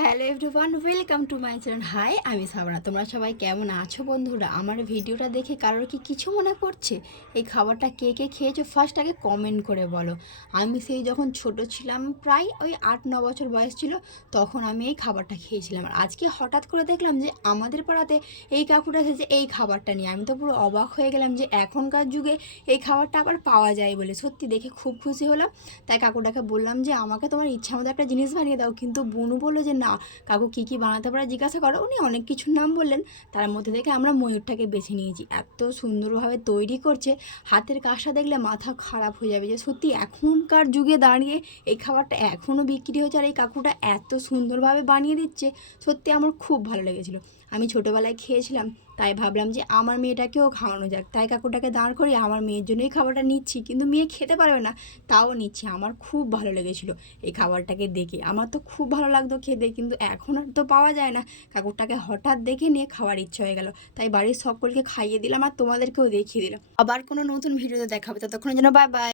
Hello everyone, welcome to my channel. Hi, আমি সাবনা। তোমরা সবাই কেমন আছো বন্ধুরা? আমার ভিডিওটা দেখে কারোর কি কিছু মনে পড়ছে? এই খাবারটা কে কে খেয়েছো ফার্স্ট আগে কমেন্ট করে বলো। আমি সেই যখন ছোট ছিলাম, প্রায় ওই 8-9 বছর বয়স ছিল, তখন আমি এই খাবারটা খেয়েছিলাম। আর আজকে হঠাৎ করে দেখলাম যে আমাদের পাড়াতে এই কাকুটা এসেছে এই খাবারটা নিয়ে। আমি তো পুরো অবাক হয়ে গেলাম যে এখনকার যুগে এই খাবারটা আবার পাওয়া যায় বলে। সত্যি দেখে খুব খুশি হলাম। তাই কাকুটাকে বললাম যে আমাকে তোমার ইচ্ছা মতো একটা জিনিস বানিয়ে দাও, কিন্তু বুনু বললো যে না, কাকু কী কী বানাতে পারে জিজ্ঞাসা করো। উনি অনেক কিছুর নাম বললেন, তার মধ্যে থেকে আমরা ময়ূরটাকে বেছে নিয়েছি। এত সুন্দরভাবে তৈরি করছে, হাতের কাজটা দেখলে মাথা খারাপ হয়ে যাবে যে সত্যি এখনকার যুগে দাঁড়িয়ে এই খাবারটা এখনও বিক্রি হচ্ছে আর এই কাকুটা এত সুন্দরভাবে বানিয়ে দিচ্ছে। সত্যি আমার খুব ভালো লেগেছিলো। আমি ছোটোবেলায় খেয়েছিলাম, তাই ভাবলাম যে আমার মেয়েটাকেও খাওয়ানো যাক। তাই কাকুটাকে দাঁড় করিয়ে আমার মেয়ের জন্যই খাবারটা নিচ্ছি, কিন্তু মেয়ে খেতে পারবে না, তাও নিচ্ছি। আমার খুব ভালো লেগেছিলো এই খাবারটাকে দেখে। আমার তো খুব ভালো লাগতো খেতে, কিন্তু এখন আর তো পাওয়া যায় না। কাকুরটাকে হঠাৎ দেখে নিয়ে খাওয়ার ইচ্ছা হয়ে গেল, তাই বাড়ির সকলকে খাইয়ে দিলাম আর তোমাদেরকেও দেখিয়ে দিলাম। আবার কোনো নতুন ভিডিওতে দেখাবে, ততক্ষণের জন্য বাই বাই।